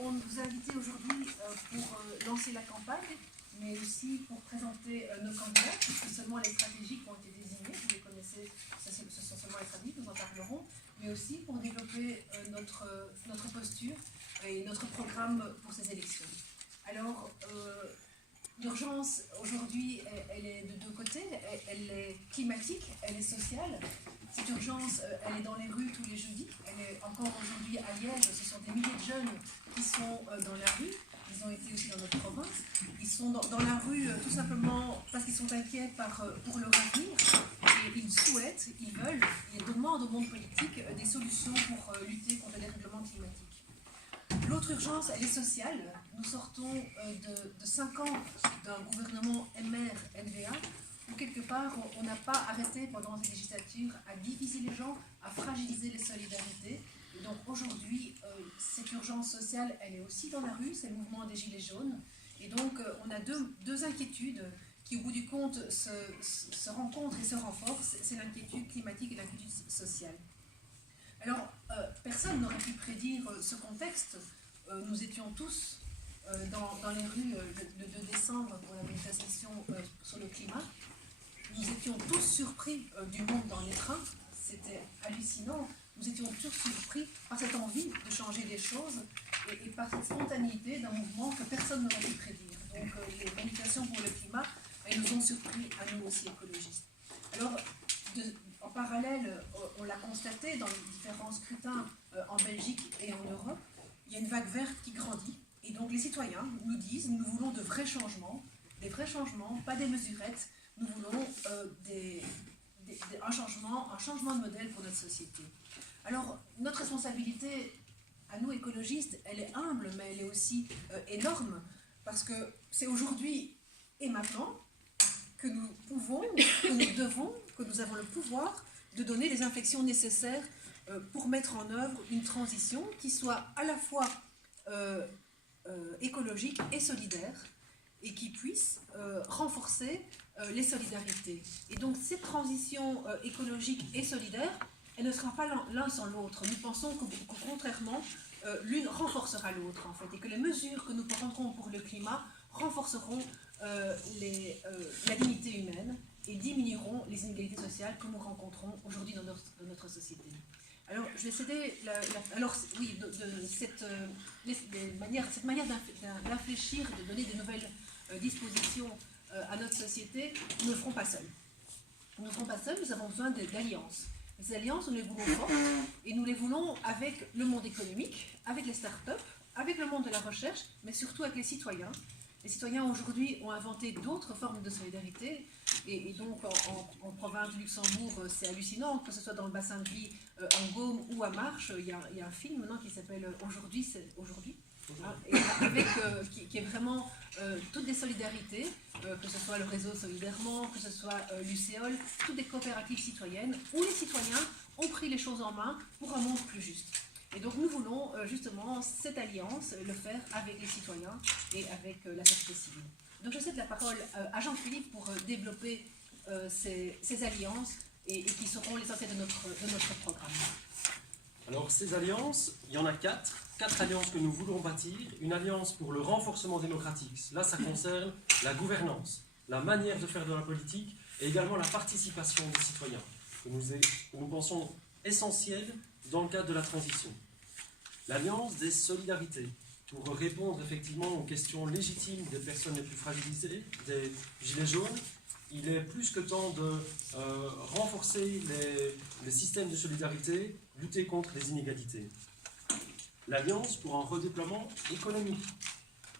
On vous a invité aujourd'hui pour lancer la campagne, mais aussi pour présenter nos candidats, puisque seulement les stratégies qui ont été désignées, vous les connaissez, ce sont seulement les stratégies, nous en parlerons, mais aussi pour développer notre posture et notre programme pour ces élections. Alors, l'urgence aujourd'hui, elle est de deux côtés, elle est climatique, elle est sociale. Cette urgence, elle est dans les rues tous les jeudis, elle est encore aujourd'hui à Liège, ce sont des milliers de jeunes qui sont dans la rue, ils ont été aussi dans notre province, ils sont dans la rue tout simplement parce qu'ils sont inquiets pour leur avenir, et ils souhaitent, ils veulent, ils demandent au monde politique des solutions pour lutter contre le dérèglement climatique. L'autre urgence, elle est sociale. Nous sortons de 5 ans d'un gouvernement MR-NVA où quelque part on n'a pas arrêté pendant cette législature à diviser les gens, à fragiliser les solidarités. Et donc aujourd'hui, cette urgence sociale, elle est aussi dans la rue, c'est le mouvement des Gilets jaunes. Et donc on a deux inquiétudes qui au bout du compte se rencontrent et se renforcent, c'est l'inquiétude climatique et l'inquiétude sociale. Alors, personne n'aurait pu prédire ce contexte. Nous étions tous dans les rues le 2 décembre pour la manifestation sur le climat. Nous étions tous surpris du monde dans les trains. C'était hallucinant. Nous étions tous surpris par cette envie de changer les choses et par cette spontanéité d'un mouvement que personne n'aurait pu prédire. Donc, les manifestations pour le climat, elles nous ont surpris à nous aussi écologistes. Alors, en parallèle, on l'a constaté dans les différents scrutins en Belgique et en Europe, il y a une vague verte qui grandit. Et donc les citoyens nous disent, nous voulons de vrais changements, pas des mesurettes, nous voulons un changement de modèle pour notre société. Alors notre responsabilité, à nous écologistes, elle est humble, mais elle est aussi énorme, parce que c'est aujourd'hui et maintenant que nous pouvons, que nous devons, que nous avons le pouvoir de donner les inflexions nécessaires pour mettre en œuvre une transition qui soit à la fois écologique et solidaire et qui puisse renforcer les solidarités. Et donc cette transition écologique et solidaire, elle ne sera pas l'un sans l'autre. Nous pensons que contrairement, l'une renforcera l'autre en fait, et que les mesures que nous prendrons pour le climat renforceront la dignité humaine et diminueront les inégalités sociales que nous rencontrons aujourd'hui dans notre société. Alors, je vais céder cette manière d'infléchir, de donner de nouvelles dispositions à notre société, nous ne le ferons pas seuls. Nous ne le ferons pas seuls, nous avons besoin d'alliances. Ces alliances, nous les voulons fortes, et nous les voulons avec le monde économique, avec les start-up, avec le monde de la recherche, mais surtout avec les citoyens. Les citoyens aujourd'hui ont inventé d'autres formes de solidarité, et donc en province du Luxembourg, c'est hallucinant, que ce soit dans le bassin de vie en Gaume ou à Marche, il y a un film maintenant qui s'appelle Aujourd'hui, c'est aujourd'hui, hein, qui est vraiment toutes des solidarités, que ce soit le réseau Solidairement, que ce soit l'UCEOL, toutes des coopératives citoyennes, où les citoyens ont pris les choses en main pour un monde plus juste. Et donc nous voulons justement cette alliance le faire avec les citoyens et avec la société civile. Donc je cède la parole à Jean-Philippe pour développer ces alliances et qui seront l'essentiel de notre programme. Alors ces alliances, il y en a 4 alliances que nous voulons bâtir. Une alliance pour le renforcement démocratique. Là, ça concerne la gouvernance, la manière de faire de la politique et également la participation des citoyens, que nous pensons essentielle dans le cadre de la transition. L'alliance des solidarités, pour répondre effectivement aux questions légitimes des personnes les plus fragilisées, des gilets jaunes. Il est plus que temps de renforcer les systèmes de solidarité, lutter contre les inégalités. L'alliance pour un redéploiement économique.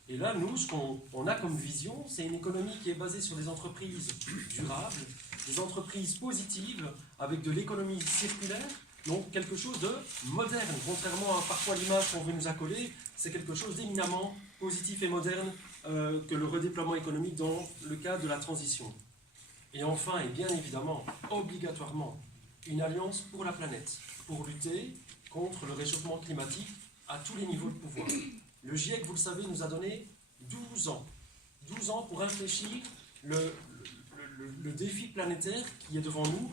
Et là, nous, ce qu'on a comme vision, c'est une économie qui est basée sur des entreprises durables, des entreprises positives, avec de l'économie circulaire. Donc quelque chose de moderne, contrairement à parfois l'image qu'on veut nous accoler, c'est quelque chose d'éminemment positif et moderne que le redéploiement économique dans le cadre de la transition. Et enfin, et bien évidemment, obligatoirement, une alliance pour la planète, pour lutter contre le réchauffement climatique à tous les niveaux de pouvoir. Le GIEC, vous le savez, nous a donné 12 ans. 12 ans pour infléchir le défi planétaire qui est devant nous,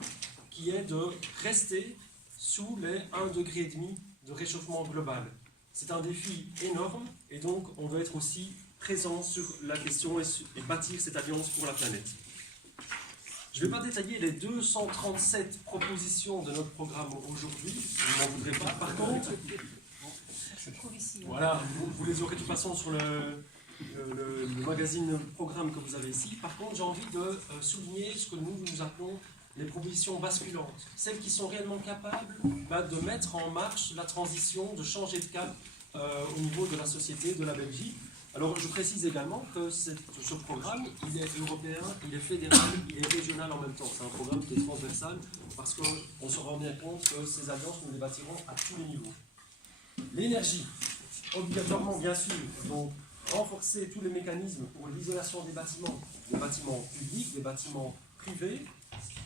qui est de rester sous les 1,5 degré de réchauffement global. C'est un défi énorme et donc on doit être aussi présent sur la question et bâtir cette alliance pour la planète. Je ne vais pas détailler les 237 propositions de notre programme aujourd'hui, vous n'en voudrez pas. Par contre, voilà, vous les aurez de toute façon sur le magazine programme que vous avez ici. Par contre, j'ai envie de souligner ce que nous appelons les propositions basculantes, celles qui sont réellement capables de mettre en marche la transition, de changer de cap au niveau de la société, de la Belgique. Alors je précise également que ce programme, il est européen, il est fédéral, il est régional en même temps. C'est un programme qui est transversal parce qu'on se rend bien compte que ces alliances, nous les bâtirons à tous les niveaux. L'énergie, obligatoirement bien sûr, donc renforcer tous les mécanismes pour l'isolation des bâtiments publics, des bâtiments privés,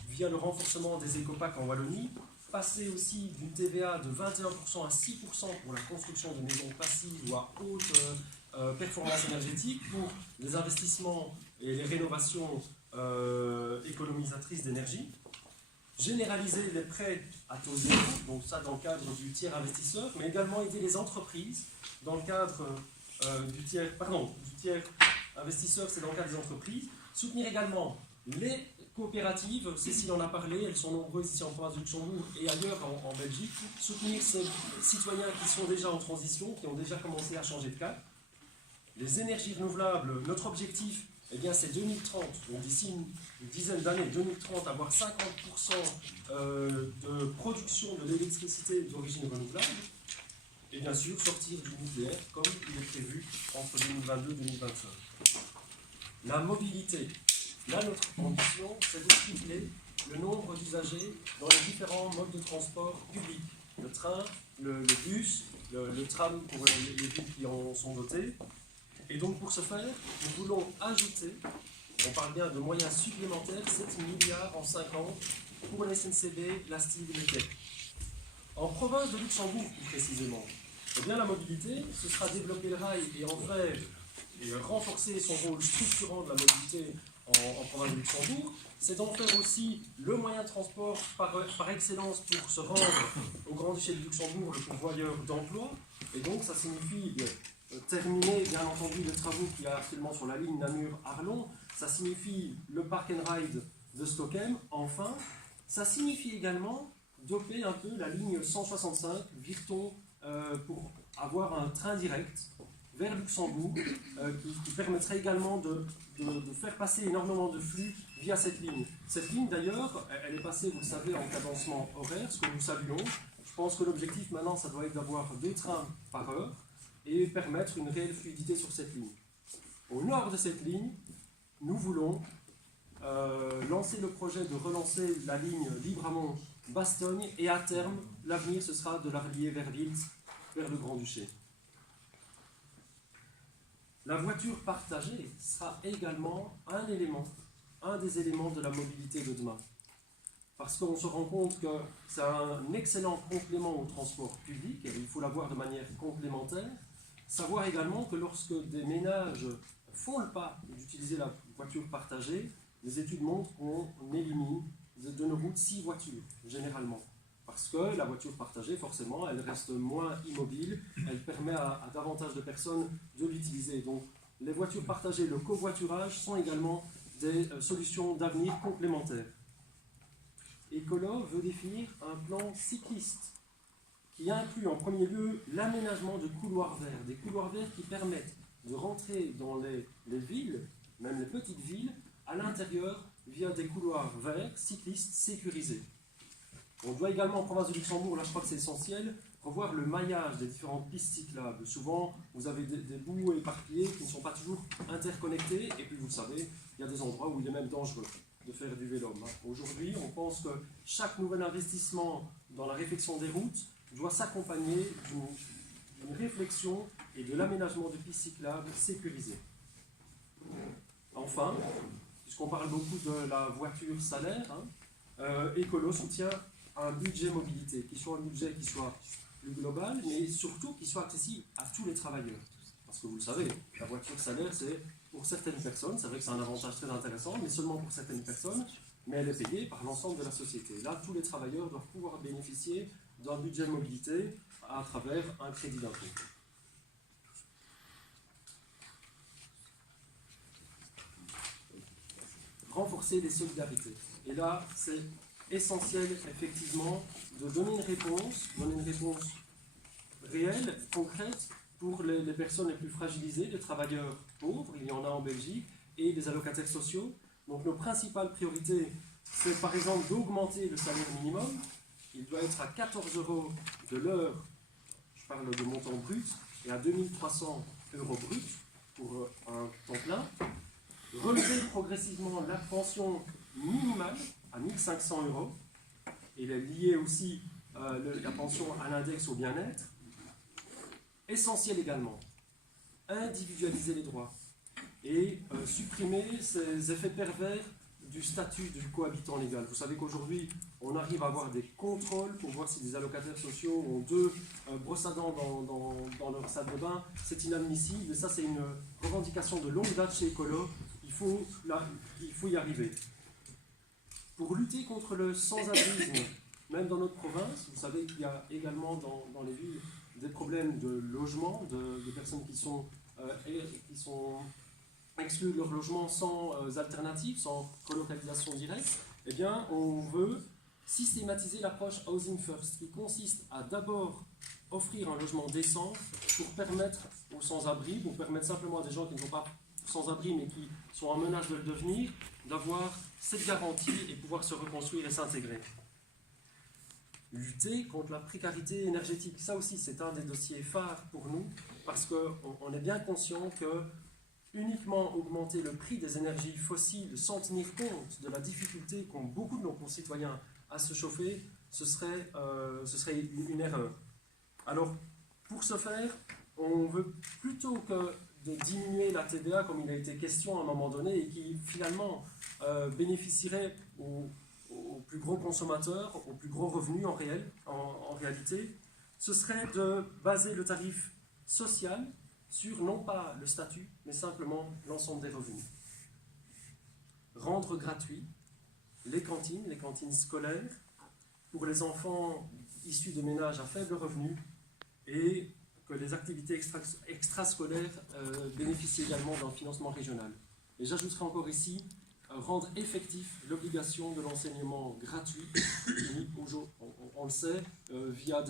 via le renforcement des écoparcs en Wallonie, passer aussi d'une TVA de 21% à 6% pour la construction de maisons passives ou à haute performance énergétique pour les investissements et les rénovations économisatrices d'énergie. Généraliser les prêts à taux zéro, donc ça dans le cadre du tiers investisseur, mais également aider les entreprises dans le cadre du tiers investisseur, c'est dans le cadre des entreprises. Soutenir également les coopératives, Cécile en a parlé, elles sont nombreuses ici en province de Luxembourg et ailleurs en Belgique. Soutenir ces citoyens qui sont déjà en transition, qui ont déjà commencé à changer de cap. Les énergies renouvelables, notre objectif, eh bien, c'est 2030, donc d'ici une dizaine d'années, 2030, avoir 50% de production de l'électricité d'origine renouvelable. Et bien sûr, sortir du nucléaire, comme il est prévu entre 2022 et 2025. La mobilité. Là, notre ambition, c'est de tripler le nombre d'usagers dans les différents modes de transport publics. Le train, le bus, le tram pour les villes qui en sont dotées. Et donc, pour ce faire, nous voulons ajouter, on parle bien de moyens supplémentaires, 7 milliards en 5 ans pour la SNCB, la STIB et le TEC. En province de Luxembourg, plus précisément, eh bien, la mobilité, ce sera développer le rail et en fait renforcer son rôle structurant de la mobilité en province de Luxembourg. C'est d'en faire aussi le moyen de transport par excellence pour se rendre au Grand-Duché de Luxembourg, le pourvoyeur d'emploi. Et donc, ça signifie terminer, bien entendu, les travaux qu'il y a actuellement sur la ligne Namur-Arlon. Ça signifie le park and ride de Stockholm. Enfin, ça signifie également doper un peu la ligne 165, Virton, pour avoir un train direct vers Luxembourg, qui permettrait également de faire passer énormément de flux via cette ligne. Cette ligne, d'ailleurs, elle est passée, vous le savez, en cadencement horaire, ce que nous saluons. Je pense que l'objectif maintenant, ça doit être d'avoir 2 trains par heure et permettre une réelle fluidité sur cette ligne. Au nord de cette ligne, nous voulons lancer le projet de relancer la ligne Libramont-Bastogne et à terme, l'avenir, ce sera de la relier vers Wilt, vers le Grand-Duché. La voiture partagée sera également un des éléments de la mobilité de demain. Parce qu'on se rend compte que c'est un excellent complément au transport public, et il faut l'avoir de manière complémentaire. Savoir également que lorsque des ménages font le pas d'utiliser la voiture partagée, les études montrent qu'on élimine de nos routes 6 voitures, généralement. Parce que la voiture partagée, forcément, elle reste moins immobile, elle permet à davantage de personnes de l'utiliser. Donc, les voitures partagées, le covoiturage sont également des solutions d'avenir complémentaires. Écolo veut définir un plan cycliste qui inclut en premier lieu l'aménagement de couloirs verts, des couloirs verts qui permettent de rentrer dans les villes, même les petites villes, à l'intérieur via des couloirs verts cyclistes sécurisés. On doit également, en province de Luxembourg, là je crois que c'est essentiel, revoir le maillage des différentes pistes cyclables. Souvent, vous avez des bouts éparpillés qui ne sont pas toujours interconnectés, et puis vous le savez, il y a des endroits où il est même dangereux de faire du vélo. Aujourd'hui, on pense que chaque nouvel investissement dans la réfection des routes doit s'accompagner d'une réflexion et de l'aménagement de pistes cyclables sécurisées. Enfin, puisqu'on parle beaucoup de la voiture salaire, Écolo soutient un budget mobilité, qui soit un budget qui soit plus global, mais surtout qui soit accessible à tous les travailleurs. Parce que vous le savez, la voiture salaire, c'est pour certaines personnes, c'est vrai que c'est un avantage très intéressant, mais seulement pour certaines personnes, mais elle est payée par l'ensemble de la société. Là, tous les travailleurs doivent pouvoir bénéficier d'un budget de mobilité à travers un crédit d'impôt. renforcer les solidarités. Et là, c'est essentiel, effectivement, de donner une réponse réelle, concrète, pour les personnes les plus fragilisées, les travailleurs pauvres, il y en a en Belgique, et les allocataires sociaux. Donc nos principales priorités, c'est par exemple d'augmenter le salaire minimum. Il doit être à 14 € de l'heure, je parle de montant brut, et à 2300 € brut pour un temps plein. Relever progressivement la pension minimale à 1500 €. Il est lié aussi la pension à l'index au bien-être. Essentiel également, individualiser les droits et supprimer ces effets pervers du statut du cohabitant légal. Vous savez qu'aujourd'hui, on arrive à avoir des contrôles pour voir si des allocataires sociaux ont 2 brosses à dents dans leur salle de bain. C'est inadmissible, et ça c'est une revendication de longue date chez Écolo. Il faut y arriver. Pour lutter contre le sans-abrisme, même dans notre province, vous savez qu'il y a également dans les villes des problèmes de logement, de personnes qui sont exclues de leur logement sans alternative, sans relocalisation directe. Eh bien, on veut systématiser l'approche Housing First, qui consiste à d'abord offrir un logement décent pour permettre aux sans-abri, pour permettre simplement à des gens qui ne sont pas sans-abri mais qui sont en menace de le devenir, d'avoir cette garantie et pouvoir se reconstruire et s'intégrer. Lutter contre la précarité énergétique, ça aussi c'est un des dossiers phares pour nous, parce qu'on est bien conscient que uniquement augmenter le prix des énergies fossiles sans tenir compte de la difficulté qu'ont beaucoup de nos concitoyens à se chauffer, ce serait une erreur. Alors, pour ce faire, on veut plutôt que de diminuer la TVA comme il a été question à un moment donné et qui finalement bénéficierait aux plus gros consommateurs, aux plus gros revenus en réalité, ce serait de baser le tarif social sur non pas le statut, mais simplement l'ensemble des revenus. Rendre gratuit les cantines scolaires, pour les enfants issus de ménages à faible revenu, et que les activités extrascolaires bénéficient également d'un financement régional. Et j'ajouterai encore ici, rendre effectif l'obligation de l'enseignement gratuit, on le sait, via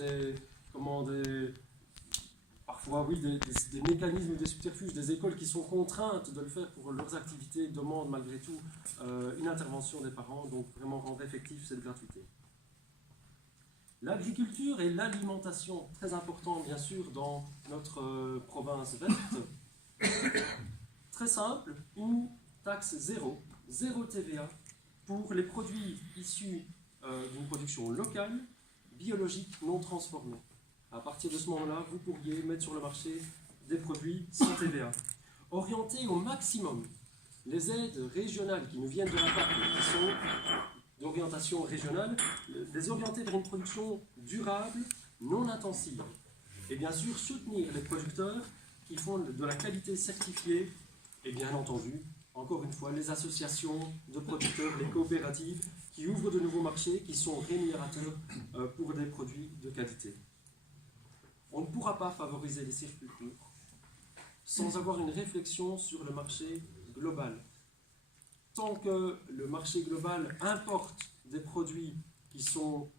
parfois oui, des mécanismes, des subterfuges, des écoles qui sont contraintes de le faire pour leurs activités, demandent malgré tout une intervention des parents, donc vraiment rendre effectif cette gratuité. L'agriculture et l'alimentation, très important bien sûr dans notre province verte. Très simple, une taxe zéro TVA pour les produits issus d'une production locale, biologique, non transformée. À partir de ce moment-là, vous pourriez mettre sur le marché des produits sans TVA. Orienter au maximum les aides régionales qui nous viennent de la PAC, qui sont d'orientation régionale, les orienter vers une production durable, non intensive. Et bien sûr, soutenir les producteurs qui font de la qualité certifiée, et bien entendu, encore une fois, les associations de producteurs, les coopératives, qui ouvrent de nouveaux marchés, qui sont rémunérateurs pour des produits de qualité. On ne pourra pas favoriser les circuits courts sans avoir une réflexion sur le marché global. Tant que le marché global importe des produits qui sont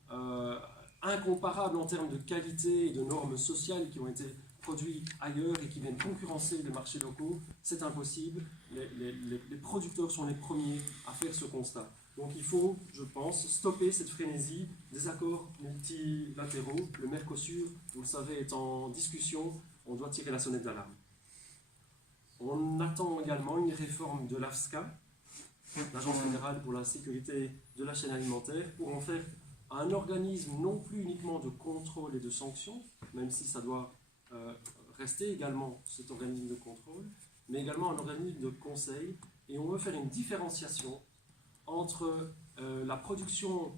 incomparables en termes de qualité et de normes sociales qui ont été produits ailleurs et qui viennent concurrencer les marchés locaux, c'est impossible. Les producteurs sont les premiers à faire ce constat. Donc il faut, je pense, stopper cette frénésie des accords multilatéraux. Le Mercosur, vous le savez, est en discussion. On doit tirer la sonnette d'alarme. On attend également une réforme de l'AFSCA, l'Agence fédérale pour la sécurité de la chaîne alimentaire, pour en faire un organisme non plus uniquement de contrôle et de sanction, même si ça doit rester également cet organisme de contrôle, mais également un organisme de conseil. Et on veut faire une différenciation entre la production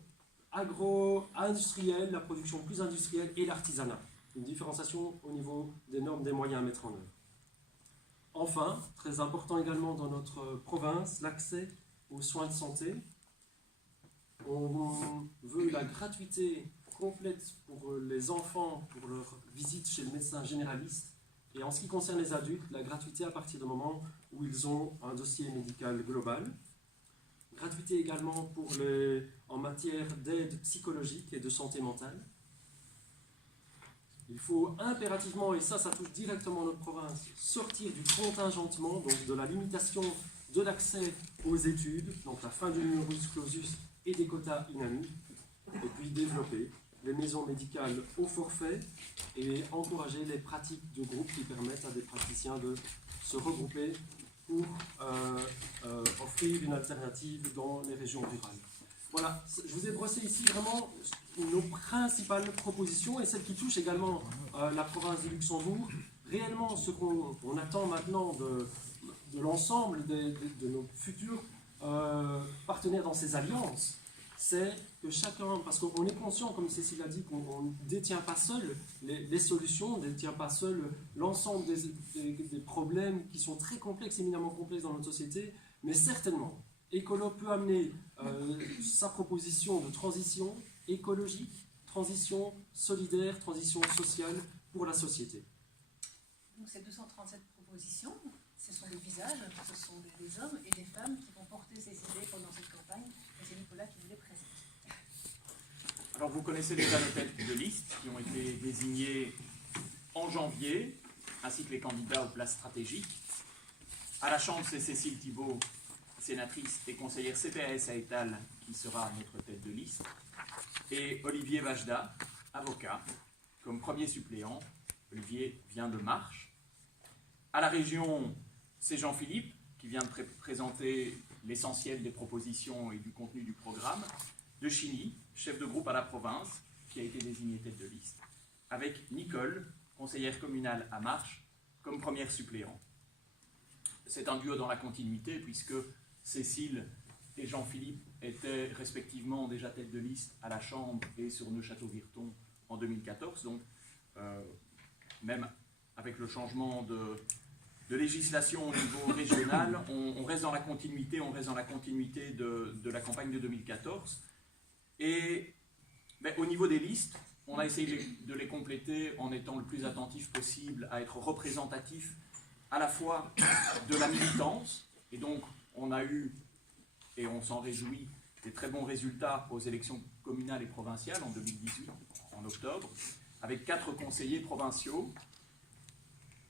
agro-industrielle, la production plus industrielle et l'artisanat. Une différenciation au niveau des normes, des moyens à mettre en œuvre. Enfin, très important également dans notre province, l'accès aux soins de santé. On veut la gratuité complète pour les enfants, pour leur visite chez le médecin généraliste. Et en ce qui concerne les adultes, la gratuité à partir du moment où ils ont un dossier médical global. gratuité également en matière d'aide psychologique et de santé mentale. Il faut impérativement, et ça touche directement notre province, sortir du contingentement, donc de la limitation de l'accès aux études, donc la fin du numerus clausus et des quotas INAMI, et puis développer les maisons médicales au forfait et encourager les pratiques de groupe qui permettent à des praticiens de se regrouper pour offrir une alternative dans les régions rurales. Voilà, je vous ai brossé ici vraiment nos principales propositions et celles qui touchent également la province du Luxembourg. Réellement, ce qu'on attend maintenant de l'ensemble de nos futurs partenaires dans ces alliances, c'est que chacun, parce qu'on est conscient, comme Cécile a dit, qu'on ne détient pas seul les solutions, on ne détient pas seul l'ensemble des problèmes qui sont très complexes, éminemment complexes dans notre société, mais certainement, Ecolo peut amener sa proposition de transition écologique, transition solidaire, transition sociale pour la société. Donc ces 237 propositions, ce sont des visages, ce sont des hommes et des femmes qui vont porter ces idées pendant cette campagne, et c'est Nicolas qui vous les présente. Alors vous connaissez déjà nos têtes de liste qui ont été désignées en janvier, ainsi que les candidats aux places stratégiques. À la Chambre, c'est Cécile Thibault, sénatrice et conseillère CPAS à Étal, qui sera notre tête de liste, et Olivier Vajda, avocat, comme premier suppléant. Olivier vient de Marche. À la région, c'est Jean-Philippe, qui vient de présenter l'essentiel des propositions et du contenu du programme. De Chigny, chef de groupe à la province, qui a été désigné tête de liste, avec Nicole, conseillère communale à Marche, comme première suppléant. C'est un duo dans la continuité, puisque Cécile et Jean-Philippe étaient respectivement déjà tête de liste à la Chambre et sur Neuchâteau-Virton en 2014. Donc, même avec le changement de législation au niveau régional, on reste dans la continuité, de la campagne de 2014. Et au niveau des listes, on a essayé de les compléter en étant le plus attentif possible à être représentatif à la fois de la militance, et donc on a eu, et on s'en réjouit, des très bons résultats aux élections communales et provinciales en 2018, en octobre, avec 4 conseillers provinciaux,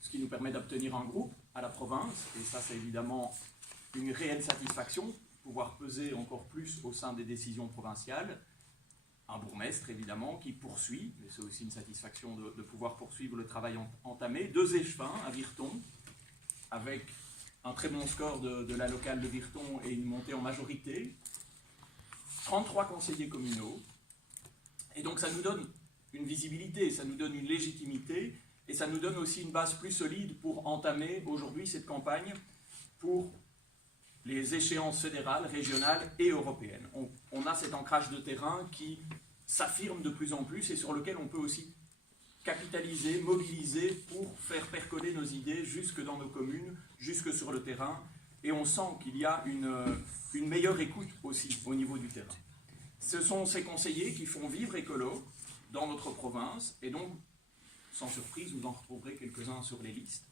ce qui nous permet d'obtenir un groupe à la province, et ça c'est évidemment une réelle satisfaction, pouvoir peser encore plus au sein des décisions provinciales. Un bourgmestre évidemment qui poursuit, mais c'est aussi une satisfaction de pouvoir poursuivre le travail entamé. 2 échevins à Virton, avec un très bon score de la locale de Virton et une montée en majorité. 33 conseillers communaux. Et donc ça nous donne une visibilité, ça nous donne une légitimité, et ça nous donne aussi une base plus solide pour entamer aujourd'hui cette campagne pour les échéances fédérales, régionales et européennes. On a cet ancrage de terrain qui s'affirme de plus en plus et sur lequel on peut aussi capitaliser, mobiliser pour faire percoler nos idées jusque dans nos communes, jusque sur le terrain. Et on sent qu'il y a une meilleure écoute aussi au niveau du terrain. Ce sont ces conseillers qui font vivre Ecolo dans notre province, et donc, sans surprise, vous en retrouverez quelques-uns sur les listes.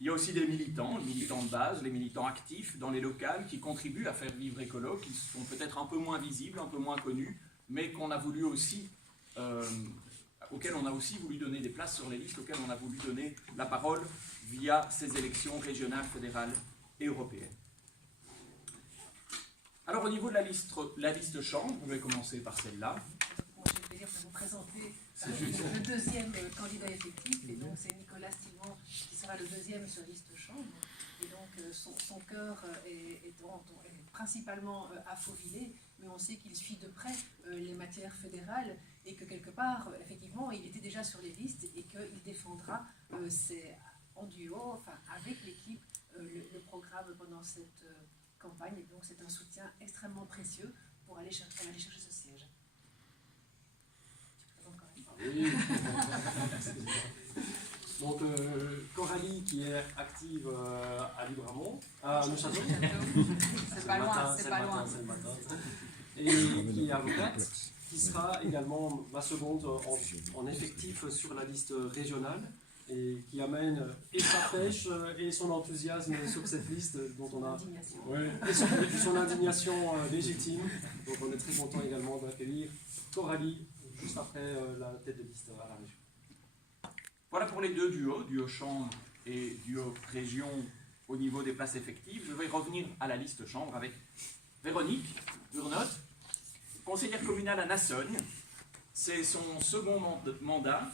Il y a aussi des militants, les militants de base, les militants actifs dans les locales qui contribuent à faire vivre Ecolo, qui sont peut-être un peu moins visibles, un peu moins connus, mais qu'on a voulu aussi, auxquels on a aussi voulu donner des places sur les listes, auxquels on a voulu donner la parole via ces élections régionales, fédérales et européennes. Alors au niveau de la liste chambre, je vais commencer par celle-là. Bon, j'ai le plaisir de vous présenter le deuxième candidat effectif, et donc c'est Nicolas Stilman qui sera le deuxième sur liste chambre. Et donc son cœur est principalement à Fauvillers, mais on sait qu'il suit de près les matières fédérales et que quelque part, effectivement, il était déjà sur les listes et qu'il défendra en duo, enfin avec l'équipe, le programme pendant cette campagne. Et donc c'est un soutien extrêmement précieux pour aller chercher ce siège. Oui. Donc Coralie qui est active à Libramont, à Neuchâteau. C'est pas loin, c'est pas loin. Et qui est avocate, qui sera également ma seconde en effectif sur la liste régionale et qui amène et sa pêche et son enthousiasme sur cette liste dont on a et son indignation légitime. Donc on est très content également d'accueillir Coralie juste après la tête de liste à la région. Voilà pour les deux duos, duo chambre et duo région au niveau des places effectives. Je vais revenir à la liste chambre avec Véronique Burnotte, conseillère communale à Nassogne. C'est son second mandat.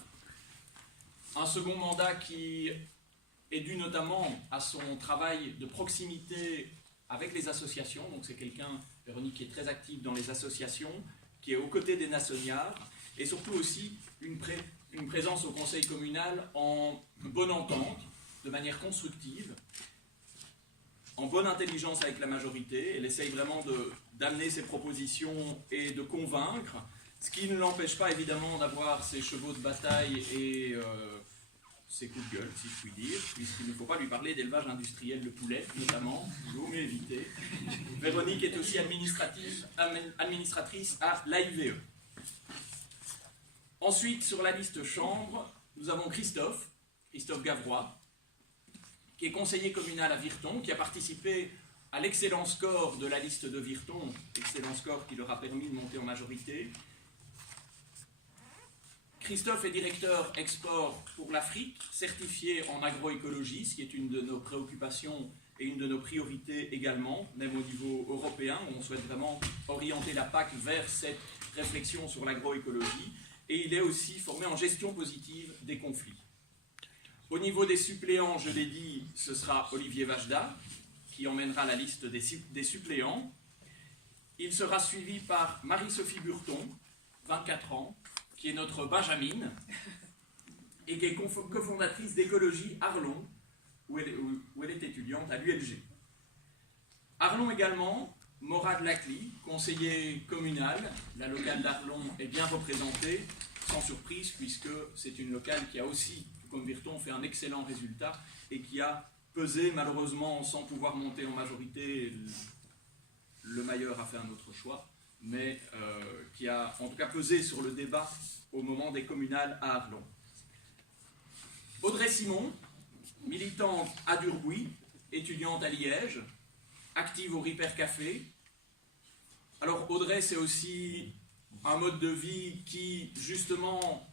Un second mandat qui est dû notamment à son travail de proximité avec les associations. Donc c'est quelqu'un, Véronique, qui est très active dans les associations, qui est aux côtés des Nassoniards, et surtout aussi une présence au conseil communal en bonne entente, de manière constructive, en bonne intelligence avec la majorité. Elle essaye vraiment d'amener ses propositions et de convaincre, ce qui ne l'empêche pas évidemment d'avoir ses chevaux de bataille et ses coups de gueule, si je puis dire, puisqu'il ne faut pas lui parler d'élevage industriel de poulet, notamment, il vaut mieux éviter. Véronique est aussi administratrice à l'AIVE. Ensuite, sur la liste chambre, nous avons Christophe Gavrois, qui est conseiller communal à Virton, qui a participé à l'excellent score de la liste de Virton, excellent score qui leur a permis de monter en majorité. Christophe est directeur export pour l'Afrique, certifié en agroécologie, ce qui est une de nos préoccupations et une de nos priorités également, même au niveau européen, où on souhaite vraiment orienter la PAC vers cette réflexion sur l'agroécologie. Et il est aussi formé en gestion positive des conflits. Au niveau des suppléants, je l'ai dit, ce sera Olivier Vajda, qui emmènera la liste des suppléants. Il sera suivi par Marie-Sophie Burton, 24 ans, qui est notre Benjamin, et qui est cofondatrice d'Écologie Arlon, où elle est étudiante à l'ULG. Arlon également, Morad Lacli, conseiller communal. La locale d'Arlon est bien représentée, sans surprise, puisque c'est une locale qui a aussi, comme Virton, fait un excellent résultat et qui a pesé, malheureusement, sans pouvoir monter en majorité. Le Mailleur a fait un autre choix, mais qui a en tout cas pesé sur le débat au moment des communales à Arlon. Audrey Simon, militante à Durbuy, étudiante à Liège, active au Ripper Café. Alors Audrey, c'est aussi un mode de vie qui, justement,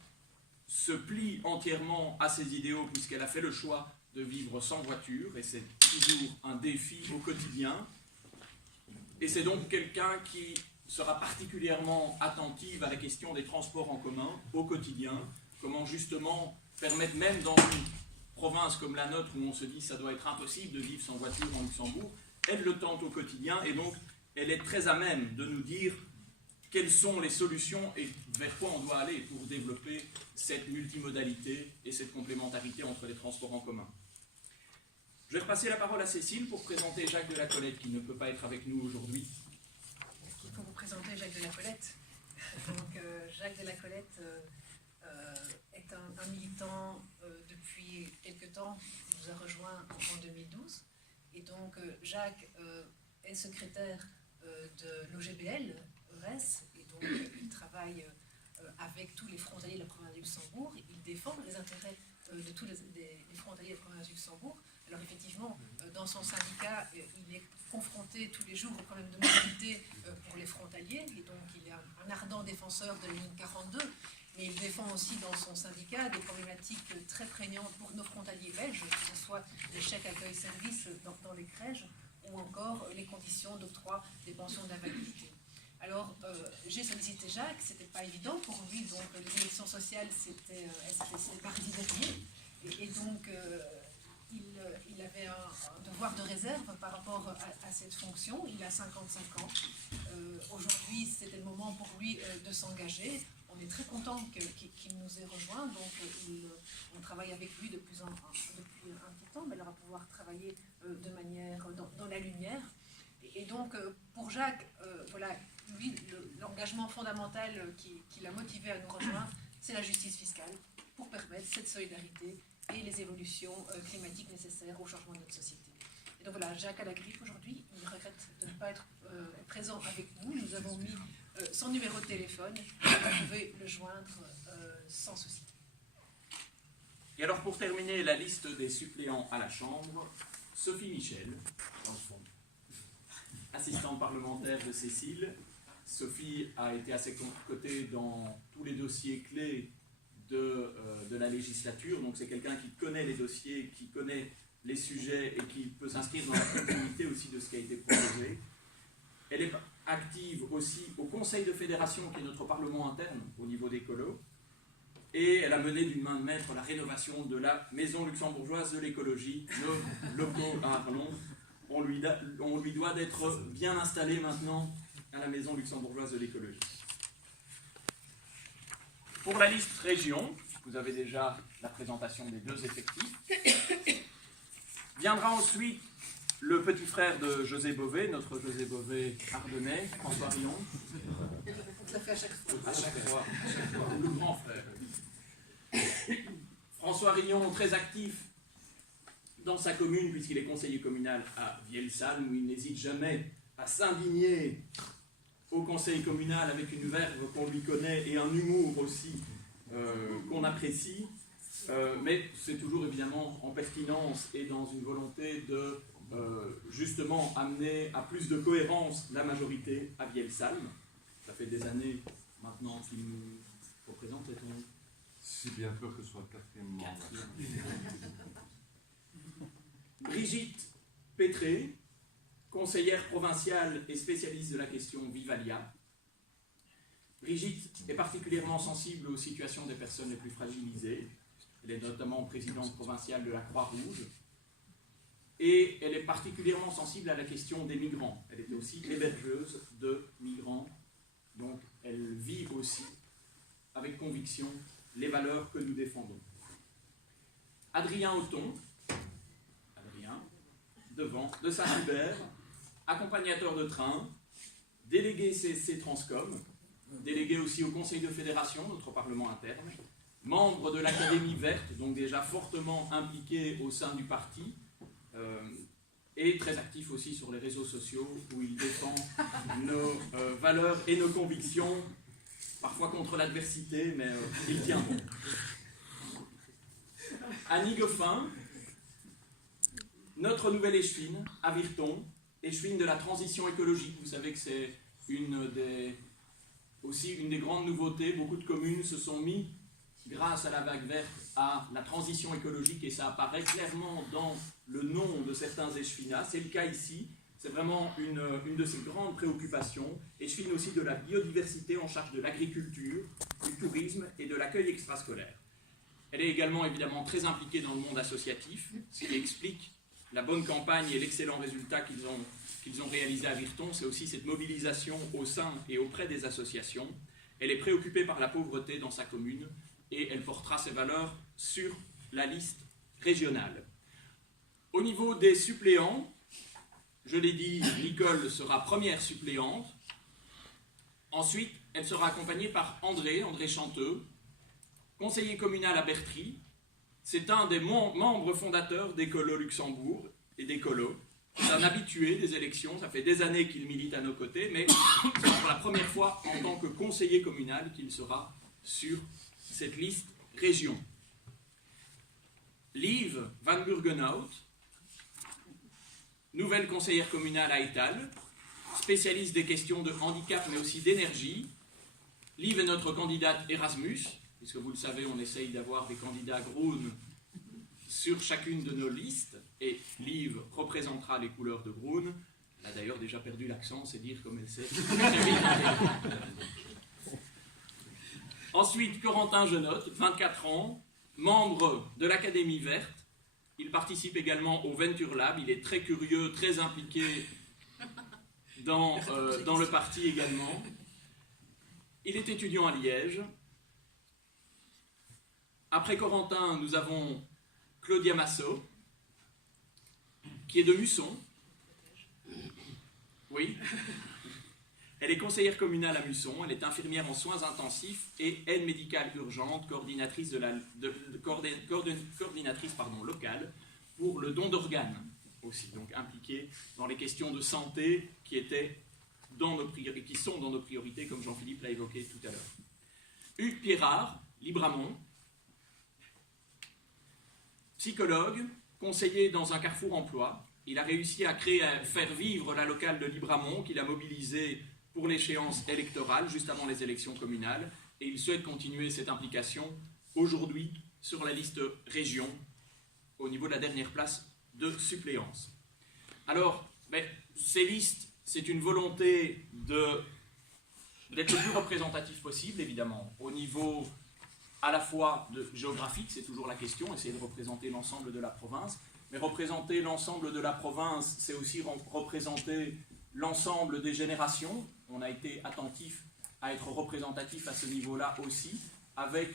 se plie entièrement à ses idéaux, puisqu'elle a fait le choix de vivre sans voiture, et c'est toujours un défi au quotidien. Et c'est donc quelqu'un qui sera particulièrement attentive à la question des transports en commun au quotidien, comment justement permettre, même dans une province comme la nôtre, où on se dit ça doit être impossible de vivre sans voiture en Luxembourg, elle le tente au quotidien, et donc elle est très à même de nous dire quelles sont les solutions et vers quoi on doit aller pour développer cette multimodalité et cette complémentarité entre les transports en commun. Je vais repasser la parole à Cécile pour présenter Jacques de la Colette, qui ne peut pas être avec nous aujourd'hui. Il faut vous présenter Jacques de la Colette. Donc, Jacques de la Colette est un militant depuis quelque temps, qui nous a rejoint en 2012. Et donc, Jacques est secrétaire de l'OGBL, ERES, et donc il travaille avec tous les frontaliers de la province du Luxembourg. Il défend les intérêts de tous les frontaliers de la province du Luxembourg. Alors effectivement, dans son syndicat, il est confronté tous les jours au problème de mobilité pour les frontaliers, et donc il est un ardent défenseur de la ligne 42, mais il défend aussi dans son syndicat des problématiques très prégnantes pour nos frontaliers belges, que ce soit les chèques accueil-service dans les crèches, ou encore les conditions d'octroi des pensions d'invalidité. Alors, j'ai sollicité Jacques, c'était pas évident pour lui, donc les élections sociales, c'était mardi dernier, et donc il avait un devoir de réserve par rapport à cette fonction. Il a 55 ans. Aujourd'hui, c'était le moment pour lui de s'engager. On est très content qu'il nous ait rejoints. Donc, on travaille avec lui depuis un petit temps, mais il va pouvoir travailler de manière dans la lumière. Et donc, pour Jacques, voilà, lui, l'engagement fondamental qui l'a motivé à nous rejoindre, c'est la justice fiscale pour permettre cette solidarité et les évolutions climatiques nécessaires au changement de notre société. Et donc voilà, Jacques a la griffe aujourd'hui, il regrette de ne pas être présent avec nous. Nous avons mis son numéro de téléphone, vous pouvez le joindre sans souci. Et alors pour terminer la liste des suppléants à la Chambre, Sophie Michel, dans le fond, assistante parlementaire de Cécile. Sophie a été à ses côtés dans tous les dossiers clés de la législature, donc c'est quelqu'un qui connaît les dossiers, qui connaît les sujets et qui peut s'inscrire dans la continuité aussi de ce qui a été proposé. Elle est active aussi au Conseil de fédération, qui est notre parlement interne au niveau des colos, et elle a mené d'une main de maître la rénovation de la maison luxembourgeoise de l'écologie, nos locaux à Arlon. On lui doit d'être bien installé maintenant à la maison luxembourgeoise de l'écologie. Pour la liste région, vous avez déjà la présentation des deux effectifs. Viendra ensuite le petit frère de José Bové, notre José Bové ardennais, François Rion. Ça fait à chaque fois. À chaque fois, le grand frère. François Rion, très actif dans sa commune, puisqu'il est conseiller communal à Vielsalm, où il n'hésite jamais à s'indigner au conseil communal avec une verve qu'on lui connaît et un humour aussi qu'on apprécie. Mais c'est toujours évidemment en pertinence et dans une volonté de justement amener à plus de cohérence la majorité à Vielsalm. Ça fait des années maintenant qu'il nous représente. Si bien peur que ce soit le quatrième membre. Brigitte Pétré, conseillère provinciale et spécialiste de la question Vivalia. Brigitte est particulièrement sensible aux situations des personnes les plus fragilisées. Elle est notamment présidente provinciale de la Croix-Rouge. Et elle est particulièrement sensible à la question des migrants. Elle était aussi hébergeuse de migrants. Donc elle vit aussi avec conviction les valeurs que nous défendons. Adrien Auton, devant, de Saint-Hubert, accompagnateur de train, délégué CSC Transcom, délégué aussi au Conseil de fédération, notre parlement interne, membre de l'Académie verte, donc déjà fortement impliqué au sein du parti, et très actif aussi sur les réseaux sociaux, où il défend nos valeurs et nos convictions, parfois contre l'adversité, mais il tient bon. Annie Goffin, notre nouvelle échevine à Virton, échevine de la transition écologique. Vous savez que c'est aussi une des grandes nouveautés. Beaucoup de communes se sont mis, grâce à la vague verte, à la transition écologique et ça apparaît clairement dans le nom de certains échevinats. C'est le cas ici. C'est vraiment une de ses grandes préoccupations. Échevine aussi de la biodiversité en charge de l'agriculture, du tourisme et de l'accueil extrascolaire. Elle est également évidemment très impliquée dans le monde associatif, ce qui explique la bonne campagne et l'excellent résultat qu'ils ont réalisé à Virton. C'est aussi cette mobilisation au sein et auprès des associations. Elle est préoccupée par la pauvreté dans sa commune et elle portera ses valeurs sur la liste régionale. Au niveau des suppléants, je l'ai dit, Nicole sera première suppléante. Ensuite, elle sera accompagnée par André Chanteux, conseiller communal à Bertry. C'est un des membres fondateurs d'Écolo Luxembourg et d'Écolo. C'est un habitué des élections, ça fait des années qu'il milite à nos côtés, mais c'est pour la première fois en tant que conseiller communal qu'il sera sur cette liste région. Liv Van Burgenhout, nouvelle conseillère communale à Étal, spécialiste des questions de handicap mais aussi d'énergie. Liv est notre candidate Erasmus, puisque vous le savez, on essaye d'avoir des candidats Groen sur chacune de nos listes, et Liv représentera les couleurs de Groen. Elle a d'ailleurs déjà perdu l'accent, c'est dire comme elle sait. Ensuite, Corentin Genotte, 24 ans, membre de l'Académie verte. Il participe également au Venture Lab, il est très curieux, très impliqué dans le parti également. Il est étudiant à Liège. Après Corentin, nous avons Claudia Massot, qui est de Musson. Oui. Elle est conseillère communale à Musson, elle est infirmière en soins intensifs et aide médicale urgente, coordinatrice, locale pour le don d'organes aussi, donc impliquée dans les questions de santé qui sont dans nos priorités, comme Jean-Philippe l'a évoqué tout à l'heure. Hugues Pierrard, Libramont, psychologue, conseiller dans un carrefour emploi. Il a réussi à faire vivre la locale de Libramont, qu'il a mobilisée pour l'échéance électorale, juste avant les élections communales, et il souhaite continuer cette implication aujourd'hui sur la liste région, au niveau de la dernière place de suppléance. Alors, ces listes, c'est une volonté d'être le plus représentatif possible, évidemment, au niveau à la fois géographique, c'est toujours la question, essayer de représenter l'ensemble de la province, mais représenter l'ensemble de la province, c'est aussi représenter l'ensemble des générations. On a été attentif à être représentatif à ce niveau-là aussi, avec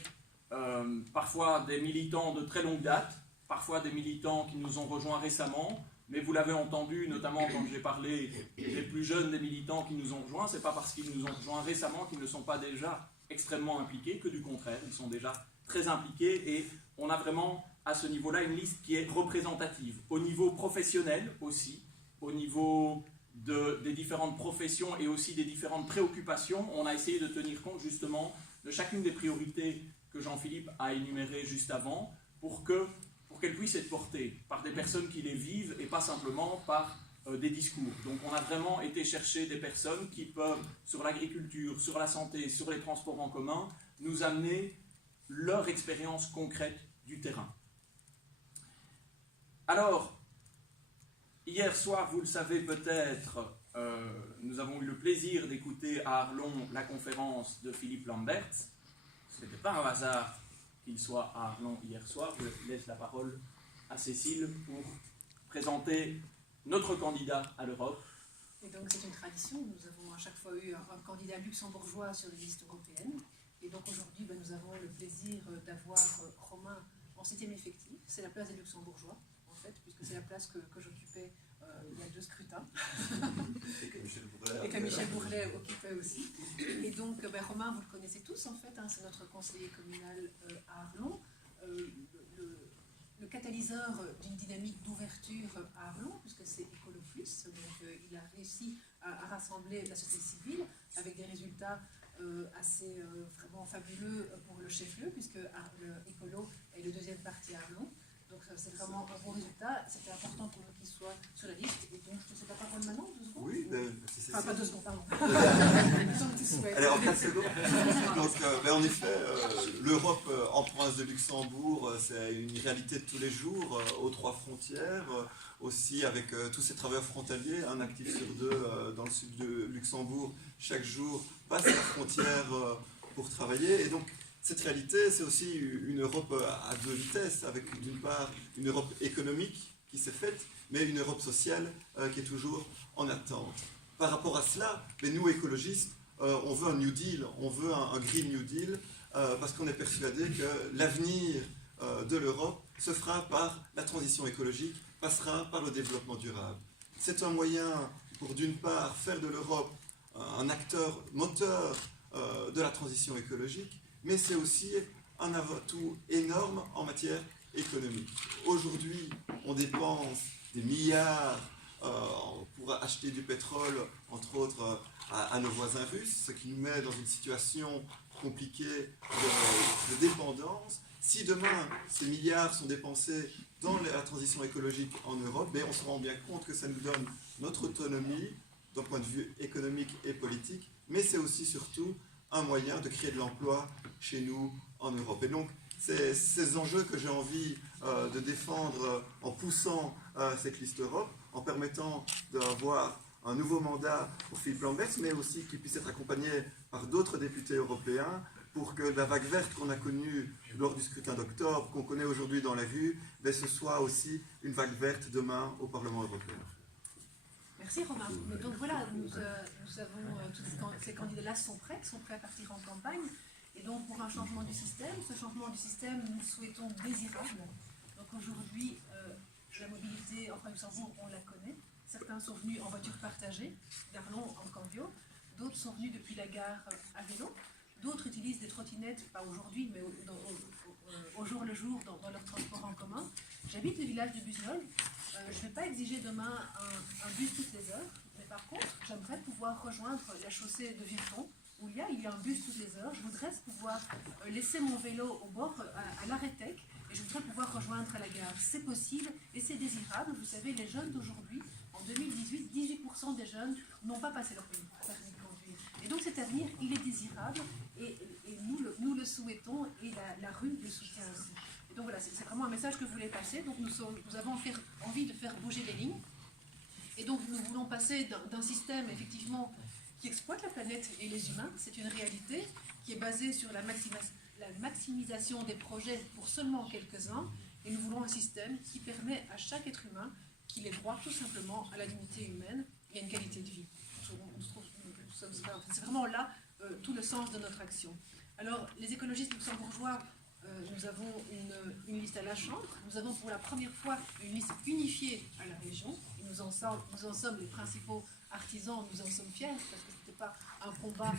parfois des militants de très longue date, parfois des militants qui nous ont rejoints récemment, mais vous l'avez entendu, notamment quand j'ai parlé des plus jeunes des militants qui nous ont rejoints, c'est pas parce qu'ils nous ont rejoints récemment qu'ils ne sont pas déjà extrêmement impliqués, que du contraire, ils sont déjà très impliqués, et on a vraiment à ce niveau-là une liste qui est représentative, au niveau professionnel aussi, au niveau des différentes professions et aussi des différentes préoccupations. On a essayé de tenir compte justement de chacune des priorités que Jean-Philippe a énumérées juste avant, pour qu'elles puissent être portées par des personnes qui les vivent et pas simplement par des discours. Donc on a vraiment été chercher des personnes qui peuvent, sur l'agriculture, sur la santé, sur les transports en commun, nous amener leur expérience concrète du terrain. Alors, hier soir, vous le savez peut-être, nous avons eu le plaisir d'écouter à Arlon la conférence de Philippe Lambert. Ce n'était pas un hasard qu'il soit à Arlon hier soir. Je laisse la parole à Cécile pour présenter notre candidat à l'Europe. Et donc c'est une tradition, nous avons à chaque fois eu un candidat luxembourgeois sur les listes européennes. Et donc aujourd'hui, nous avons le plaisir d'avoir Romain en 7e effectif. C'est la place des luxembourgeois, en fait, puisque c'est la place que j'occupais il y a 2 scrutins. Et que Michel Bourlet occupait aussi. Et donc Romain, vous le connaissez tous en fait, c'est notre conseiller communal à Arlon. Le catalyseur d'une dynamique d'ouverture à Arlon, puisque c'est Écolo Plus, donc il a réussi à rassembler la société civile avec des résultats assez vraiment fabuleux pour le chef-lieu, puisque Écolo est le 2e parti à Arlon. Donc c'est vraiment un bon résultat. C'était important pour nous qu'il soit sur la liste. Et donc je ne sais pas parole maintenant, 2 secondes. Oui, c'est Enfin, pas 2 secondes, pardon. Allez, en 4 secondes. Donc, en effet, l'Europe en province de Luxembourg, c'est une réalité de tous les jours, aux 3 frontières, aussi avec tous ces travailleurs frontaliers, un actif sur 2 dans le sud de Luxembourg, chaque jour passe la frontière pour travailler. Et donc, cette réalité, c'est aussi une Europe à 2 vitesses, avec d'une part une Europe économique qui s'est faite, mais une Europe sociale qui est toujours en attente. Par rapport à cela, nous écologistes, on veut un New Deal, on veut un Green New Deal, parce qu'on est persuadé que l'avenir de l'Europe se fera par la transition écologique, passera par le développement durable. C'est un moyen pour d'une part faire de l'Europe un acteur moteur de la transition écologique, mais c'est aussi un atout énorme en matière économique. Aujourd'hui, on dépense des milliards pour acheter du pétrole, entre autres à nos voisins russes, ce qui nous met dans une situation compliquée de dépendance. Si demain, ces milliards sont dépensés dans la transition écologique en Europe, on se rend bien compte que ça nous donne notre autonomie d'un point de vue économique et politique, mais c'est aussi surtout un moyen de créer de l'emploi chez nous en Europe. Et donc, c'est ces enjeux que j'ai envie de défendre en poussant cette liste Europe, en permettant d'avoir un nouveau mandat pour Philippe Lambert, mais aussi qu'il puisse être accompagné par d'autres députés européens pour que la vague verte qu'on a connue lors du scrutin d'octobre, qu'on connaît aujourd'hui dans la rue, ce soit aussi une vague verte demain au Parlement européen. Merci Romain. Mais donc voilà, nous avons tous ces candidats-là sont prêts à partir en campagne. Et donc pour un changement du système, ce changement du système, nous souhaitons désirable. Donc aujourd'hui, la mobilité en Luxembourg, on la connaît. Certains sont venus en voiture partagée, d'Arlon en Cambio. D'autres sont venus depuis la gare à vélo. D'autres utilisent des trottinettes, pas aujourd'hui, mais au jour le jour, dans leur transport en commun. J'habite le village de Buziol. Je ne vais pas exiger demain un bus toutes les heures, mais par contre, j'aimerais pouvoir rejoindre la chaussée de Virton, où il y a un bus toutes les heures. Je voudrais pouvoir laisser mon vélo au bord, à l'arrêt tech, et je voudrais pouvoir rejoindre à la gare. C'est possible et c'est désirable. Vous savez, les jeunes d'aujourd'hui, en 2018, 18% des jeunes n'ont pas passé leur permis de conduire. Et donc cet avenir, il est désirable et nous le souhaitons et la rue le soutient aussi. Et donc voilà, c'est vraiment un message que je voulais passer. Donc nous avons envie de faire bouger les lignes. Et donc nous voulons passer d'un système effectivement qui exploite la planète et les humains, c'est une réalité, qui est basée sur la maximisation des projets pour seulement quelques-uns, et nous voulons un système qui permet à chaque être humain qu'il ait droit tout simplement à la dignité humaine et à une qualité de vie. C'est vraiment là tout le sens de notre action. Alors, les écologistes luxembourgeois, nous avons une liste à la Chambre, nous avons pour la première fois une liste unifiée à la région, et nous en sommes les principaux artisans, nous en sommes fiers, parce que ce n'était pas un combat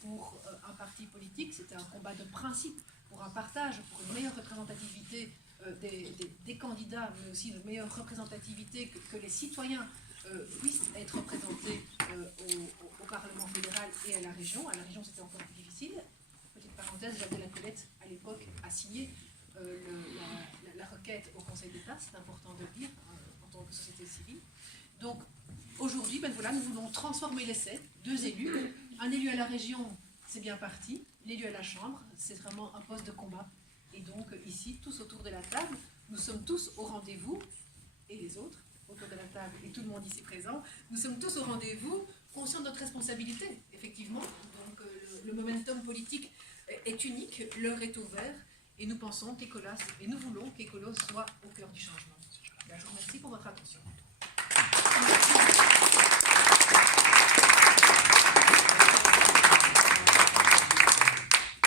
pour un parti politique, c'était un combat de principe, pour un partage, pour une meilleure représentativité des candidats, mais aussi une meilleure représentativité que les citoyens puissent être représentés au Parlement fédéral et à la région. À la région, c'était encore plus difficile. Petite parenthèse, Jacques de la Colette, à l'époque, a signé la requête au Conseil d'État, c'est important de le dire, en tant que société civile. Donc, aujourd'hui, voilà, nous voulons transformer l'essai, 2 élus. Un élu à la région, c'est bien parti. L'élu à la Chambre, c'est vraiment un poste de combat. Et donc, ici, tous autour de la table, nous sommes tous au rendez-vous, et les autres, autour de la table, et tout le monde ici présent, nous sommes tous au rendez-vous, conscients de notre responsabilité, effectivement. Donc, le momentum politique est unique, l'heure est au vert, et nous pensons qu'Ecolas, et nous voulons qu'Ecolos soit au cœur du changement. Je vous remercie pour votre attention.